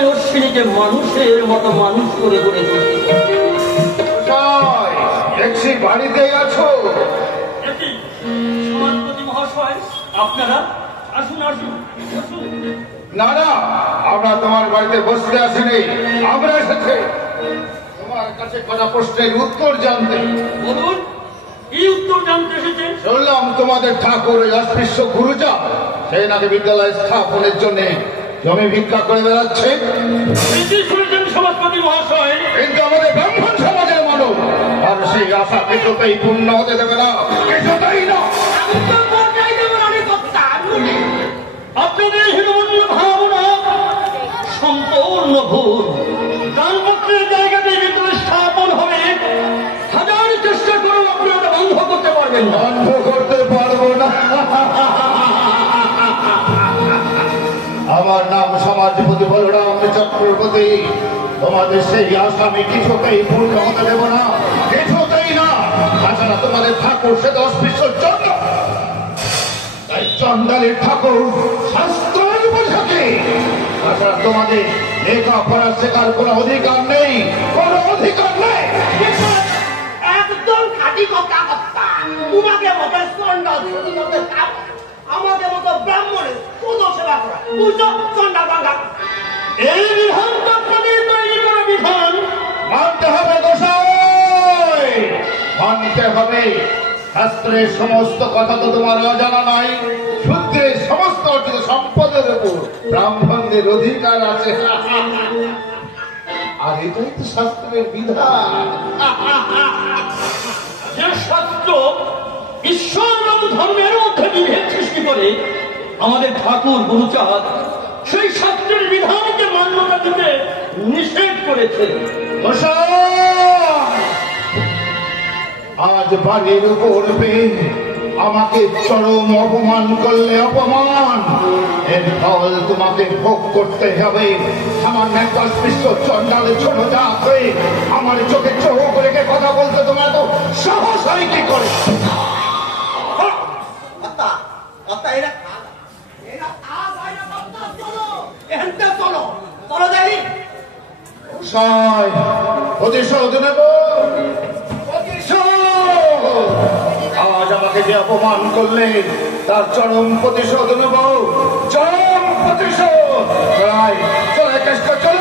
মেয়শ্বিনীকে মানুষের মতো মানুষ করে গড়ে তুলতে। দেখছি বাড়িতেই আছো। সমাজপতি মহাশয়, আপনারা আসুন আসুন আসুন। না না, আমরা তোমার বাড়িতে বসতে আসিনি, আমরা এসেছি তোমার কাছে কটা প্রশ্নের উত্তর জানতে। বলুন, কি উত্তর জানতে এসেছেন? শুনলাম তোমাদের ঠাকুর অস্পৃশ্য গুরুজা সেই নাকি বিদ্যালয় স্থাপনের জন্য জমি ভিক্ষা করে বেড়াচ্ছে। শুনেছেন সমাজপতি মহাশয়, কিন্তু আমাদের ব্রাহ্মণ সমাজের মানব আর সেই আশা কিছুতেই পূর্ণ হতে দেবে না, কিছুতেই না। আপনাদের হীনমন্দির ভাবনা সম্পূর্ণ ভুল। দানপত্রের জায়গাতে বিদ্যালয় স্থাপন হবে, হাজার চেষ্টা করেও আপনি ওটা বন্ধ করতে পারবেন না। বন্ধ করতে পারবো না। আমার নাম সমাজপতি বলরাম চক্রবর্তী। তোমাদের সেই আশা আমি কিছুতেই পূর্ণ হতে দেব না, কিছুতেই না। তাছাড়া তোমাদের ঠাকুর সে অস্পৃশ্যর জন্য, তাই চন্দালের ঠাকুর শাস্ত্রের পোশাকে। তাছাড়া তোমাদের লেখাপড়া শেখার কোনো অধিকার নেই, কোনো অধিকার নেই। একদম খাঁটি কথা কথা। তোমাকে মতো চন্ডাল আমাদের মতো ব্রাহ্মণের শুধু সেবা করা, বুঝছো? চন্ডাল বাঙ্গা এই বিধান তো আপনাদের তৈরি করা বিধান। মানতে হবে গোসাই, মানতে হবে। শাস্ত্রের সমস্ত কথা তো তোমার অজানা নাই। শূদ্রের সমস্ত অর্জিত সম্পদের উপর ব্রাহ্মণদের অধিকার আছে। আর এটাই তো শাস্ত্রের বিধান। যে শাস্ত্র ঈশ্বরগত ধর্মের মধ্যে বিভেদ সৃষ্টি করে আমাদের ঠাকুর গুরুচাঁদ সেই শাস্ত্রের বিধানকে মান্যতা দিতে নিষেধ করেছে। আজ বাড়ির উপর পেয়ে আমাকে চরম অপমান করলে অপমান, এর ফল তোমাকে ভোগ করতে হবে। সামান্য একটা অস্পৃশ্য চন্ডালের ছোট জাত হয়ে আমার চোখে চোখ রেখে কথা বলতে তোমার তো সাহস হয় কি করে? প্রতিশোধ নেব, আজ আমাকে যে অপমান করলে তার চরম প্রতিশোধ নেব, চরম প্রতিশোধ। চলো চেষ্টা, চলো।